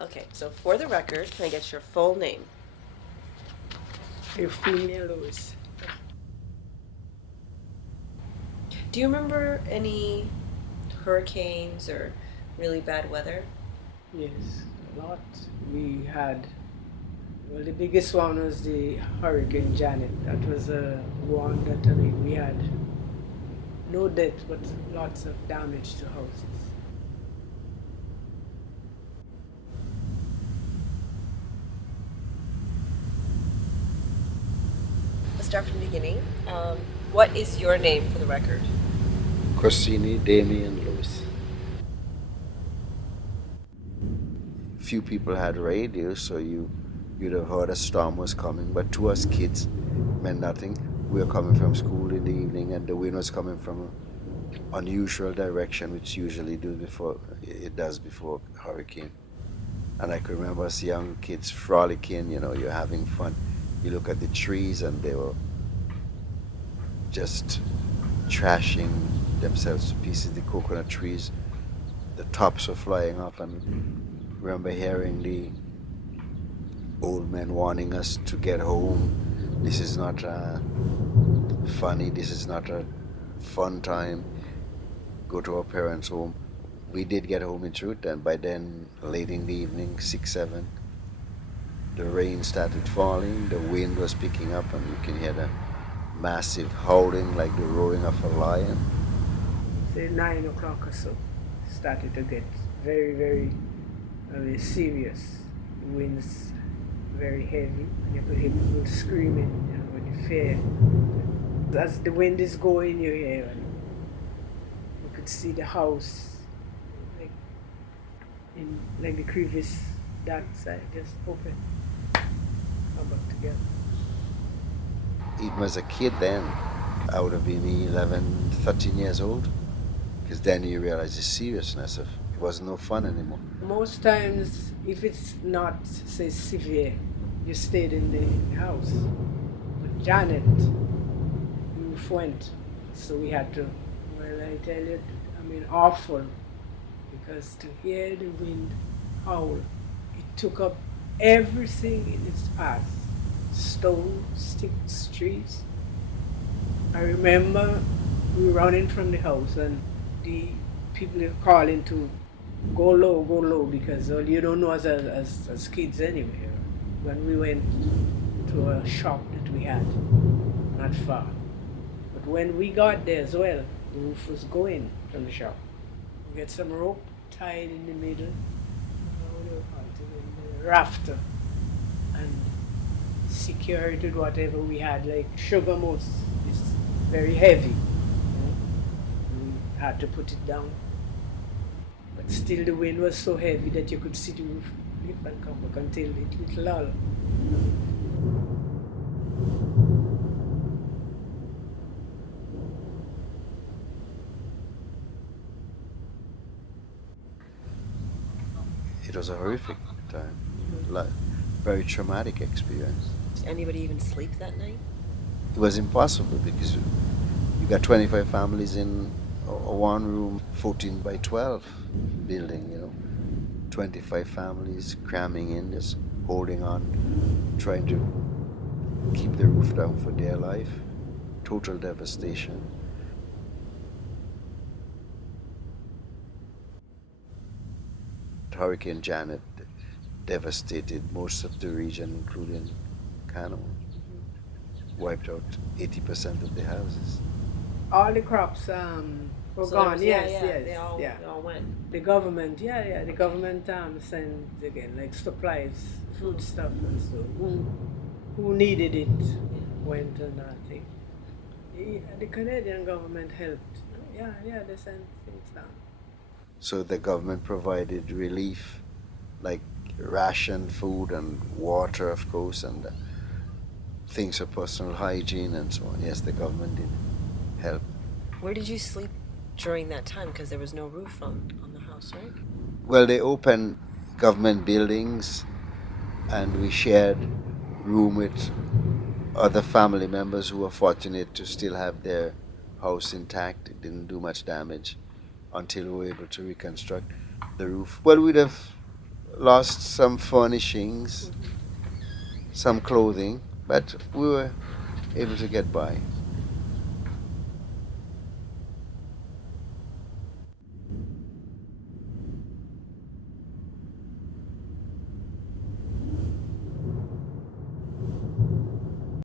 Okay, so for the record, can I get your full name? The female Louis. Do you remember any hurricanes or really bad weather? Yes, a lot. We had, well, the biggest one was the Hurricane Janet. That was one that, I mean, we had no death, but lots of damage to houses. Let's start from the beginning. What is your name for the record? Corsini, Damien, Lewis. Few people had radio, so you'd have heard a storm was coming. But to us kids, meant nothing. We were coming from school in the evening, and the wind was coming from an unusual direction, which usually it does before hurricane. And I could remember us young kids frolicking. You're having fun. You look at the trees, and they were just trashing themselves to pieces. The coconut trees, the tops were flying off, and remember hearing the old men warning us to get home. This is not funny. This is not a fun time. Go to our parents' home. We did get home in truth, and by then, late in the evening, 6, 7, the rain started falling. The wind was picking up, and you can hear the massive howling like the roaring of a lion. Say 9 o'clock or so, started to get very, very serious. The winds very heavy, and you could hear people screaming, with the fear. As the wind is going, you hear, and you could see the house, like in like the crevice that side just open, come back together. Even as a kid then, I would have been 11, 13 years old, because then you realize the seriousness of it was no fun anymore. Most times, if it's not, say, severe, you stayed in the house. But Janet, roof went, so we had to, well, I tell you, I mean, awful, because to hear the wind howl, it took up everything in its path, stones, sticks, trees. I remember we were running from the house, and the people were calling to go low, because well, you don't know as kids anyway. When we went to a shop that we had, not far. But when we got there as well, the roof was going from the shop. We get some rope tied in the middle, what do you call it, in the rafter, and secured with whatever we had, like sugar moss is very heavy. We had to put it down. But still the wind was so heavy that you could see the roof flip and come back until it would lull. It was a horrific time, like, very traumatic experience. Did anybody even sleep that night? It was impossible because you got 25 families in a one room, 14 by 12 building, 25 families cramming in, just holding on, trying to keep the roof down for their life. Total devastation. Hurricane Janet devastated most of the region, including Canouan. Wiped out 80% of the houses. All the crops were So there gone. was, Yes, yeah, yes, yeah. they all went. The government, the government sent again like supplies, food stuff, and so who needed it went and I think the Canadian government helped. Yeah, they sent things down. So the government provided relief, like ration food and water, of course, and things for personal hygiene and so on. Yes, the government did help. Where did you sleep during that time? Because there was no roof on the house, right? Well, they opened government buildings, and we shared room with other family members who were fortunate to still have their house intact. It didn't do much damage until we were able to reconstruct. the roof. Well, we'd have lost some furnishings, Mhm. some clothing, but we were able to get by.